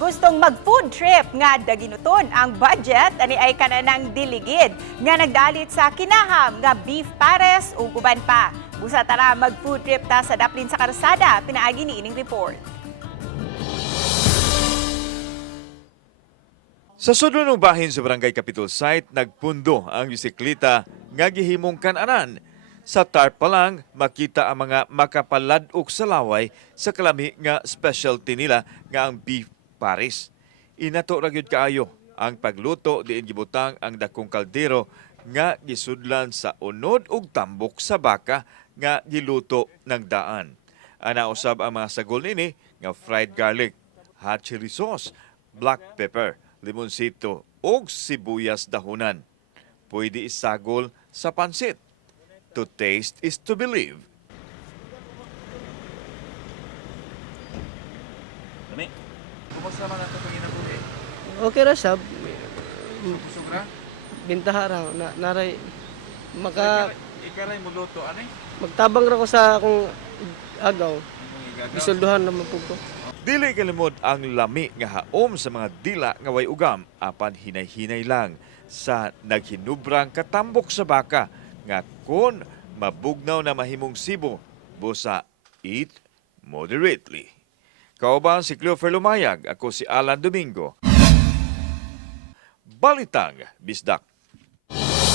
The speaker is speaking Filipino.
gustong mag-food trip nga daginuton ang budget ani ay kananang diligid nga nagdalit sa kinaham nga beef pares ug uban pa. Busa tara mag-food trip ta sa daplin sa karsada, pinaagi ni ining report. Sa sudlon ng bahin sa Barangay Capitol Site, nagpundo ang bisikleta nga gihimong kananan. Sa tarp pa lang, makita ang mga makapaladok sa laway sa kalami nga specialty nila nga ang beef pares. Inato ra gyud kaayo ang pagluto diin gibutang ang dakong kaldero nga gisudlan sa unod ug tambok sa baka nga giluto ng daan. Ana usab ang mga sagol nini nga fried garlic, hot chili sauce, black pepper, limonsito ug sibuyas dahonan. Pwede isagol sa pansit. To taste is to believe. Lami, kumusta man ang panginabuhi? Okay ra sab. Busog ra? Bintaha ra naray maka Ikaray mo luto, ano magtabang ra ko sa akong agaw. Gisulduhan naman pud ko. Dili kalimod ang lami nga haom sa mga dila nga way ugam apan hinay-hinay lang sa naghinubrang katambok sa baka nga kon mabugnaw na mahimong sibo, busa eat moderately. Kauban si Cleofer Lumayag, ako si Alan Domingo. Balitang Bisdak.